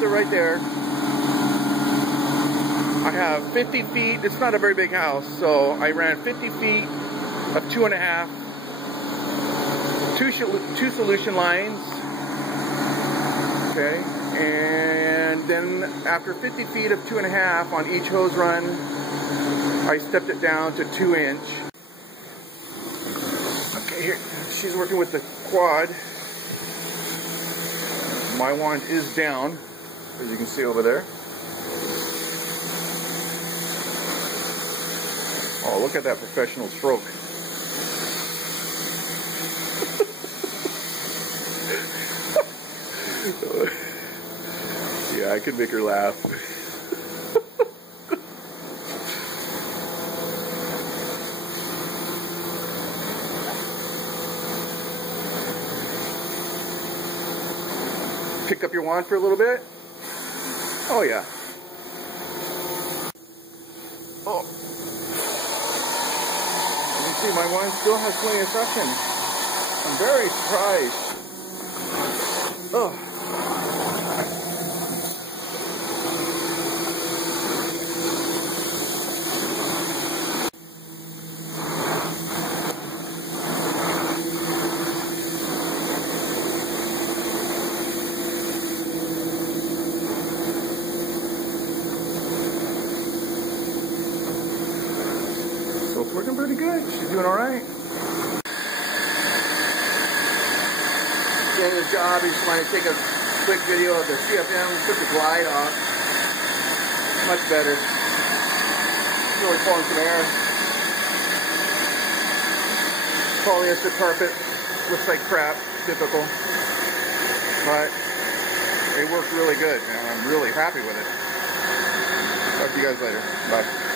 stopped it right there. I have 50 feet. It's not a very big house, so I ran 50 feet of 2.5, two solution lines. Okay, and then after 50 feet of 2.5 on each hose run, I stepped it down to 2-inch. Okay, here she's working with the quad. My wand is down, as you can see over there. Oh, look at that professional stroke. Yeah, I could make her laugh. Pick up your wand for a little bit. Oh yeah. Oh. You can see my wand still has plenty of suction. I'm very surprised. Oh. So it's working pretty good. She's doing all right. At the end of the job, you just want to take a quick video of the CFM, took the glide off. Much better. Really pulling some air. Polyester carpet. Looks like crap. Typical. But it worked really good, and I'm really happy with it. Talk to you guys later. Bye.